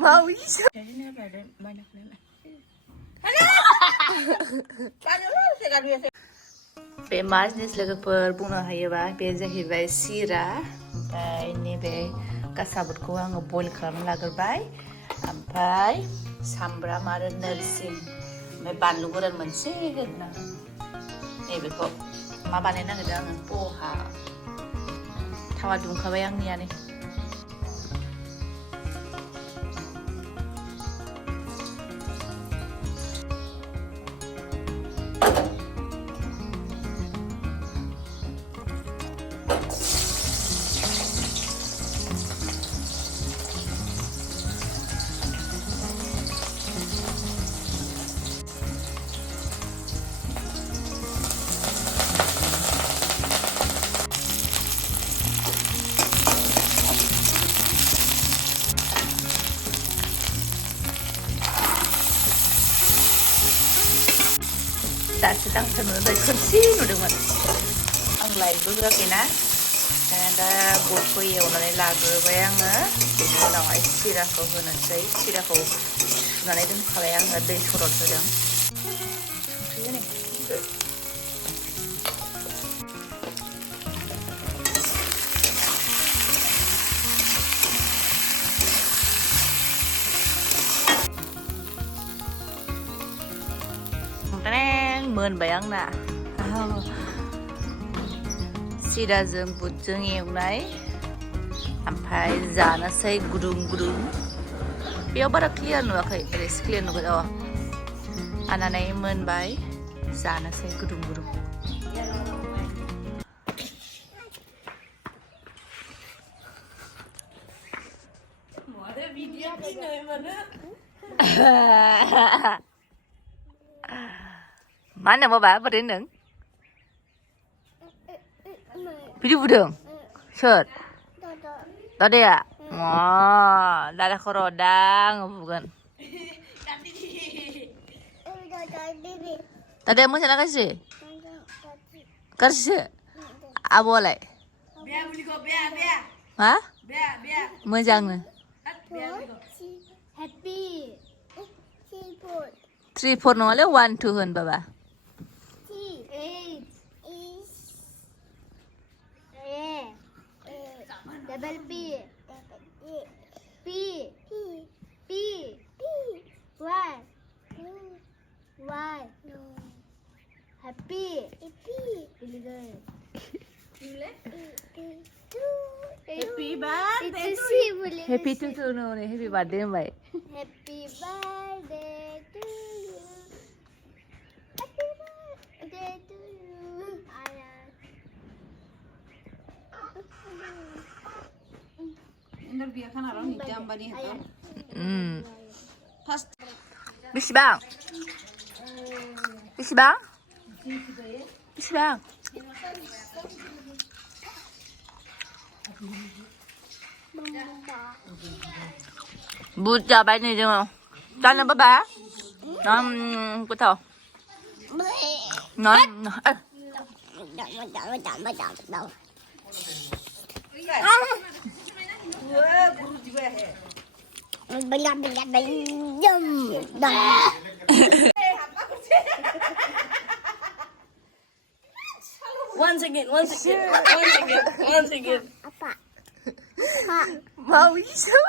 Maurice. बे मार्चनिस लोगोफोर बुंनो हायोबा बे जाहैबाय सिरा ओमफ्राय नैबे कासाबुटखौ आङो बयल खालामना लाग्रोबाय ओमफ्राय सामब्राम आरो नोरसिं ओमफ्राय बानलु गोरान मोनसे होना नैबेखौ मा बानायनो नागिरदों आङो पहा थावा दुंखाबाय आंनियानो दासो दांसोनो खोनसे नुदोंमोन आं लाइटबो होआखैना दा बयखौ एवनानै लाग्रोबाय आङो बेनि उनावहाय सिराखौ होनोसै सिराखौ सुनानै दोनखाबाय आङो दै सरद होदों मोनबाय आंना सिराजों बुटजों एवनाय ओमफ्राय जानोसै गुदुं गुदुं बेयाव बारा क्लियार नुवाखै एसे क्लियार नुबाय आनानै मोनबाय जानोसै गुदुं गुदुं मा होनो बाबा बोरै होनदों बिदि बुंदों सोर दादाया दादाखौ र' दा आङो बुगोन दादाया मोजां ना गाज्रि गाज्रिसो आब'आलाय मा मोजांनो थ्रि फर नङालै 1 2 होन बाबा Double P. P. P. Y. Y. Happy. Really good. Happy birthday to you. Happy to no happy birthday होनबाय Happy birthday to you. Happy birthday to you. बेसेबां बेसेबां बेसेबां बुट जाबाय नै जोङो जानो बाबा गोथाव Once again. Apa? Mau iso?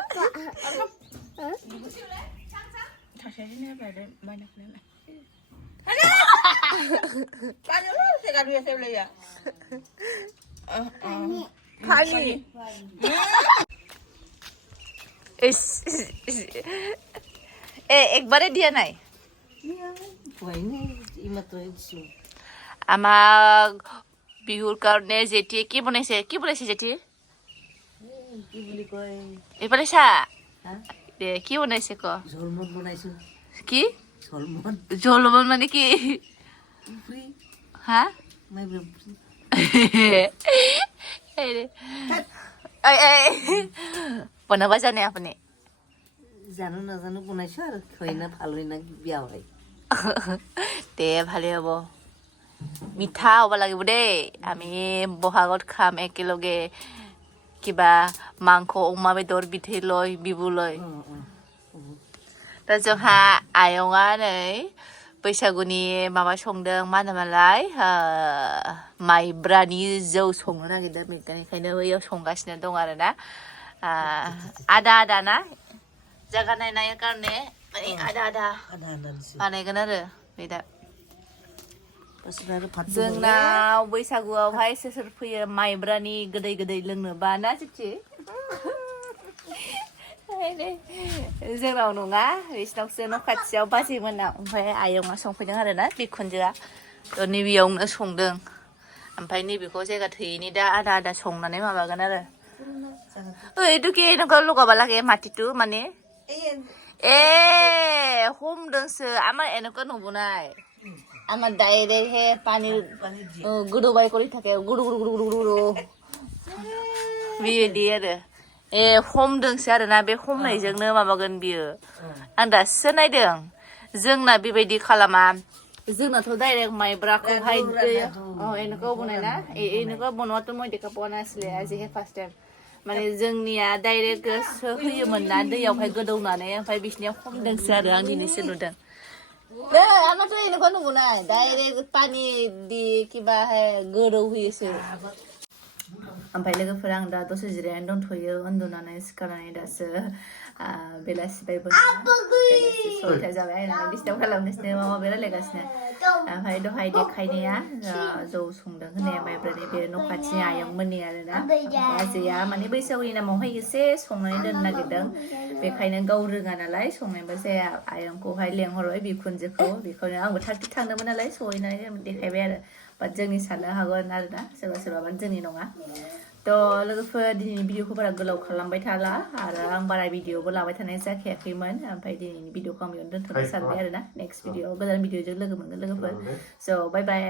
Pani. एक बारे दिया নাই আমাৰ বিহুৰ কাৰণে জেঠিয়ে কি বনাইছে জেঠি কি বুলি কয় এইফালে চা দে কি বনাইছে ক ঝলমন বনাইছো কি ঝলমন মানে কি ফ্রি হা মাই ফ্রি বনাব জানে আপুনি জানো নাজানো বনাইছো আৰু হয় না ভাল হয় না বিয়া হয় দে ভালে হ'ব মিঠা হ'ব লাগিব দেই আমি বহাগত খাম একেলগে किबा मांख अमा बेदर बिथैलय बिबुलय दा जोंहा आयंआ नै बैसागुनि माबा संदों मा होनोमोनलाय माइब्रानि जौ संनो नागिरदों बेनिखायनो बैयाव संगासिनो दं आरोना आदा ना जागा नायनाय कारने आदा बानायगोन आरो बे दा जोंनाव बैसागुआवहाय सोर फैयो माइब्रानि गोदै गोदै लोंनोबा ना चिपचि जोंनाव नङा बिसिनावसो न' खाथियाव बाजैमोननाव ओमफ्राय आयंआ संफैदों आरोना बिखुनजोआ नैबेयावनो संदों ओमफ्राय नैबेखौ जायगा थोयैनि दा आदा संनानै माबागोन आरो এইটো কি এনেকুৱা লগাব লাগে মাটিটো মানে हमदोंसो আমাৰ এনেকুৱা নবনাই আমাৰ ডাইৰেক্ট হে পানী গোদবাই কৰি থাকে গুৰু গুৰু গুৰু গুৰু গুৰু बिदि आरो हमदोंसो आरोना बे हमनायजोंनो माबागोन बियो आं दासो नायदों जोंना बेबायदि खालामा जोंनाथ' डाइरेक्ट माइब्राखौहाय এনেকুৱা বনাই না এনেকুৱা বনোৱাটো মই দেখা পোৱা নাছিলে আজিহে ফাर्स्ट टाइम माने जोंनिया डाइरेक्ट होयोमोन ना दैयावहाय गोदौनानै ओमफ्राय बिसिनिया हमदोंसो आरो आं दिनैसो नुदों आंनाथ' এনেকুৱা नुबोनाय डाइरेक्ट पानि दि किबाहाय गोदौ होयोसो ओमफ्राय लोगोफोरा आं दा दसे जिरायनानै दंथ'यो उन्दुनानै सिखारनानै दासो बेलासिबायबो बेलासि 6ता जाबाय आरो डिस्टार्ब खालामगासिनो माबा माबि रायलायगासिनो ओमफ्राय दहाय देखायनाया जौ संदों होननाया माइब्रानि बे न' खाथिनि आयंमोननि आरोना बाजैया माने बैसागुनि नामावहाय एसे संनानै दोननो नागिरदों बेखायनो गाव रोङा नालाय संनायबो जाया आयंखौहाय लेंहरबाय बिखुनजोखौ बेखौनो आंबो थाग थिग थांदोंमोन नालाय सहैनानै देखायबाय आरो बाट जोंनि साननो हागोन आरोना सोरबा सोरबा जोंनि नङा थ' लोगोफोर दिनैनि भिडिअखौ बारा गोलाव खालामबाय थाला आरो आं बारा भिडिअबो लाबाय थानाय जाखायाखैमोन ओमफ्राय दिनैनि भिडिअखौ आं बेयावनो दोनथ'नो सानबाय आरोना नेक्स्ट भिडिअ गोदान भिडिअजों लोगो मोनगोन लोगोफोर स' बाय बाय